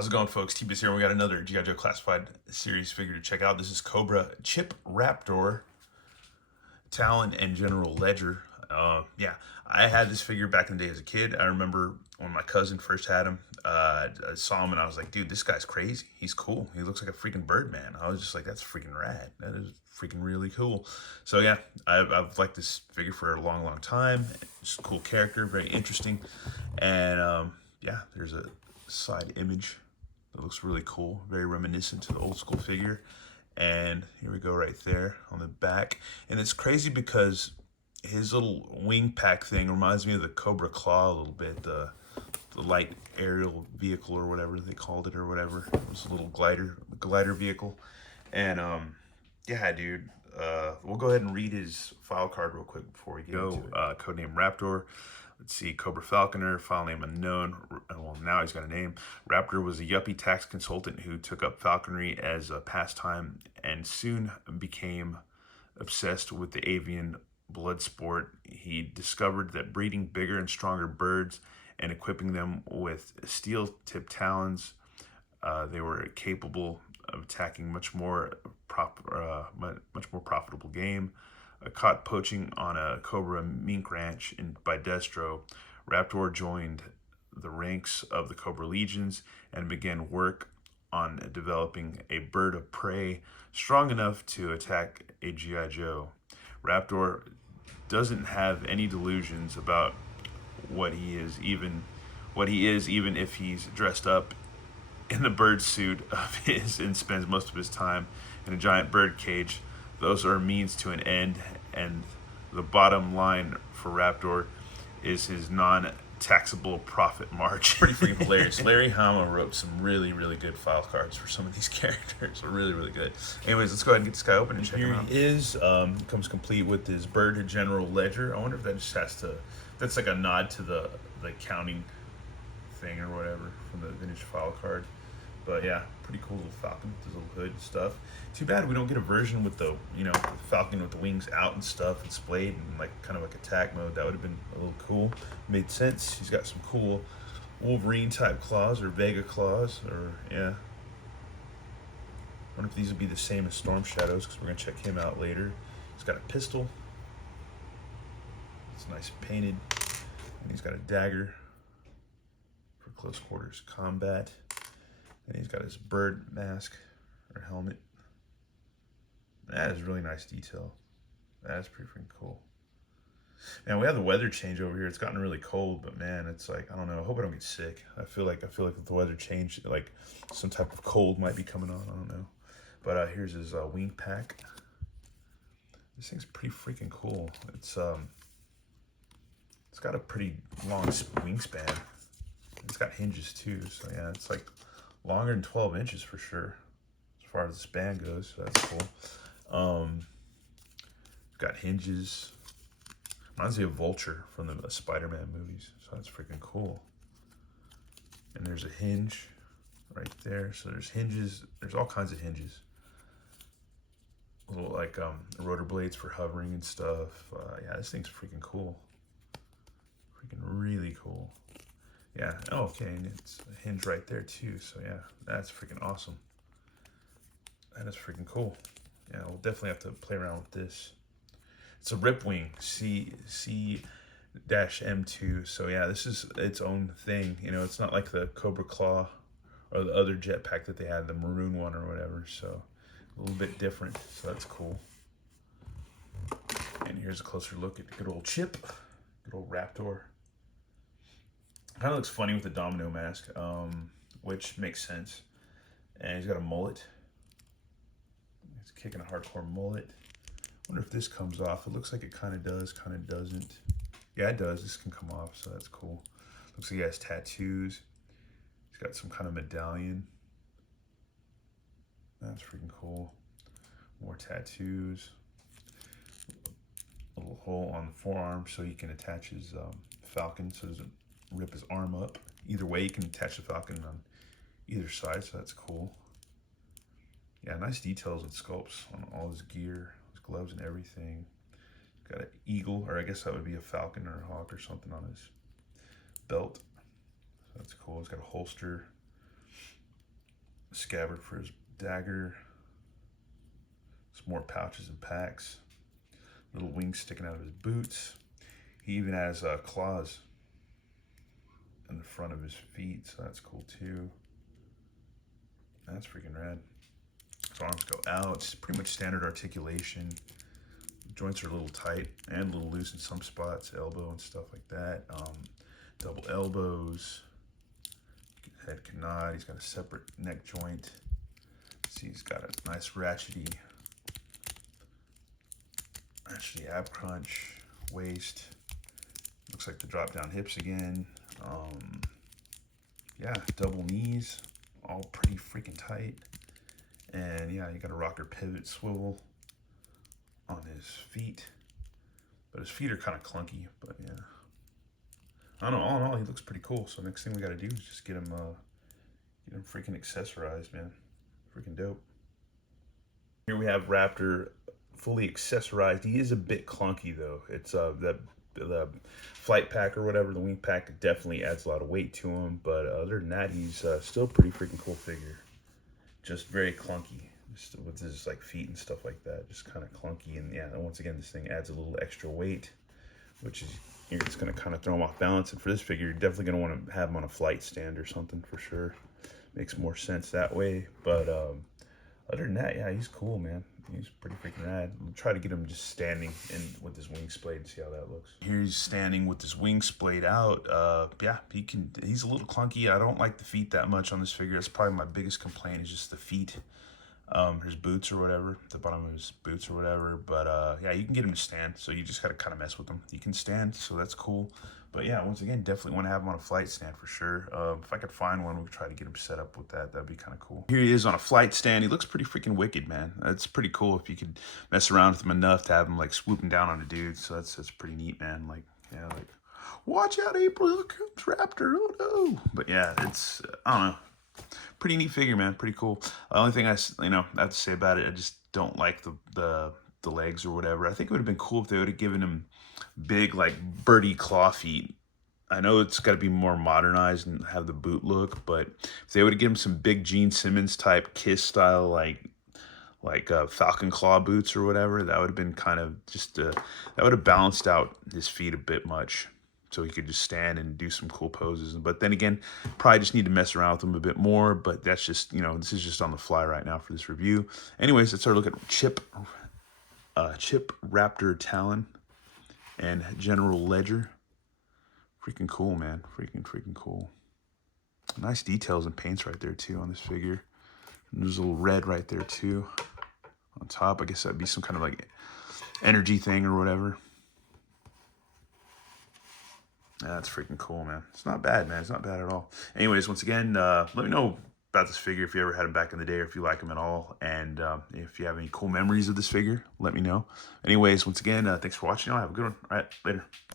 How's it going, folks? T-Biz here. We got another G.I. Joe Classified series figure to check out. This is Cobra, Chip, Raptor, Talon, and General Ledger. Yeah, I had this figure back in the day as a kid. I remember when my cousin first had him. I saw him and I was like, dude, this guy's crazy. He's cool. He looks like a freaking Birdman. I was just like, that's freaking rad. That is freaking really cool. So yeah, I've liked this figure for a long, long time. Just a cool character, very interesting. And yeah, there's a side image that looks really cool, very reminiscent to the old school figure. And here we go right there on the back. And it's crazy because his little wing pack thing reminds me of the Cobra Claw a little bit, the light aerial vehicle or whatever they called it or whatever. It was a little glider vehicle. And yeah, dude, we'll go ahead and read his file card real quick before we get into it. Codename Raptor. Let's see, Cobra Falconer, file name unknown. Well, now he's got a name. Raptor was a yuppie tax consultant who took up falconry as a pastime and soon became obsessed with the avian blood sport. He discovered that breeding bigger and stronger birds and equipping them with steel-tipped talons, they were capable of attacking much more profitable game. Caught poaching on a cobra mink ranch by Destro, Raptor joined the ranks of the Cobra Legions and began work on developing a bird of prey strong enough to attack a G.I. Joe. Raptor doesn't have any delusions about what he is, even if he's dressed up in the bird suit of his and spends most of his time in a giant bird cage. Those are means to an end, and the bottom line for Raptor is his non-taxable profit margin. Pretty freaking hilarious. Larry Hama wrote some really, really good file cards for some of these characters. Really, really good. Anyways, let's go ahead and get this guy open and check him out. Here he is. Comes complete with his bird General Ledger. I wonder if that just has to... That's like a nod to the counting thing or whatever from the vintage file card. But yeah, pretty cool little Falcon with his little hood and stuff. Too bad we don't get a version with the, the Falcon with the wings out and stuff and splayed and like kind of like attack mode. That would have been a little cool. Made sense. He's got some cool Wolverine type claws or Vega claws, or yeah. I wonder if these would be the same as Storm Shadows, because we're gonna check him out later. He's got a pistol. It's nice painted, and he's got a dagger for close quarters combat. And he's got his bird mask or helmet. That is really nice detail. That's pretty freaking cool. Man, we have the weather change over here. It's gotten really cold, but man, it's like, I don't know. I hope I don't get sick. I feel like if the weather changed, like some type of cold might be coming on. I don't know. But here's his wing pack. This thing's pretty freaking cool. It's got a pretty long wingspan. It's got hinges too, so yeah, it's like longer than 12 inches for sure, as far as the span goes, so that's cool. Got hinges. Reminds me of Vulture from the Spider-Man movies, so that's freaking cool. And there's a hinge right there, so there's hinges. There's all kinds of hinges. Little like rotor blades for hovering and stuff. Yeah, this thing's freaking cool. Freaking really cool. Yeah, oh, okay, and it's a hinge right there too, so yeah, that's freaking awesome. That is freaking cool. Yeah, we'll definitely have to play around with this. It's a rip wing, C-M2, so yeah, this is its own thing. It's not like the Cobra Claw or the other jetpack that they had, the maroon one or whatever, so a little bit different, so that's cool. And here's a closer look at good old Chip, good old Raptor. Kind of looks funny with the domino mask, which makes sense. And he's got a mullet. He's kicking a hardcore mullet. Wonder if this comes off. It looks like it kind of does, kind of doesn't. Yeah, it does. This can come off, so that's cool. Looks like he has tattoos. He's got some kind of medallion. That's freaking cool. More tattoos. A little hole on the forearm so he can attach his falcon so it doesn't rip his arm up. Either way, you can attach the falcon on either side, so that's cool. Yeah, nice details and sculpts on all his gear, his gloves and everything. Got an eagle, or I guess that would be a falcon or a hawk or something on his belt. So that's cool. It's got a holster. scabbard for his dagger. Some more pouches and packs. Little wings sticking out of his boots. He even has claws in the front of his feet, so that's cool too. That's freaking rad. His arms go out. It's pretty much standard articulation. Joints are a little tight and a little loose in some spots, elbow and stuff like that. Double elbows. Head cannot. He's got a separate neck joint. See, he's got a nice ratchety ab crunch, waist. Looks like the drop down hips again. Yeah, double knees, all pretty freaking tight. And yeah, you got a rocker pivot swivel on his feet. But his feet are kind of clunky, but yeah. I don't know, all in all, he looks pretty cool. So next thing we got to do is just get him freaking accessorized, man. Freaking dope. Here we have Raptor fully accessorized. He is a bit clunky though. It's the flight pack or whatever, the wing pack definitely adds a lot of weight to him. But other than that, he's still a pretty freaking cool figure. Just very clunky, just with his like feet and stuff like that. Just kind of clunky. And yeah, once again, this thing adds a little extra weight, which is it's going to kind of throw him off balance. And for this figure, you're definitely going to want to have him on a flight stand or something for sure. Makes more sense that way. But other than that, yeah, he's cool, man. He's pretty freaking rad. I'll try to get him just standing in with his wing splayed and see how that looks. Here he's standing with his wing splayed out. Yeah, he's a little clunky. I don't like the feet that much on this figure. That's probably my biggest complaint, is just the feet. His boots or whatever, the bottom of his boots or whatever. But yeah, you can get him to stand, so you just gotta kind of mess with him. He can stand, so that's cool. But yeah, once again, definitely want to have him on a flight stand for sure. If I could find one, we'll try to get him set up with that. That'd be kind of cool. Here he is on a flight stand. He looks pretty freaking wicked, man. That's pretty cool if you could mess around with him enough to have him like swooping down on a dude. So that's pretty neat, man. Like, yeah, like, watch out, April, here comes Raptor. Oh no. But yeah, it's, I don't know. Pretty neat figure, man. Pretty cool. The only thing I have to say about it, I just don't like the legs or whatever. I think it would have been cool if they would have given him big, like, birdie claw feet. I know it's got to be more modernized and have the boot look, but if they would have given him some big Gene Simmons type Kiss style, like Falcon Claw boots or whatever, that would have been kind of just, that would have balanced out his feet a bit much. So he could just stand and do some cool poses. But then again, probably just need to mess around with him a bit more. But that's just, this is just on the fly right now for this review. Anyways, let's start looking at Chip Raptor Talon and General Ledger. Freaking cool, man. Freaking cool. Nice details and paints right there, too, on this figure. And there's a little red right there, too. On top, I guess that'd be some kind of, like, energy thing or whatever. Yeah, that's freaking cool, man. It's not bad, man. It's not bad at all. Anyways, once again, let me know about this figure if you ever had him back in the day or if you like him at all. And if you have any cool memories of this figure, let me know. Anyways, once again, thanks for watching. Have a good one. All right, later.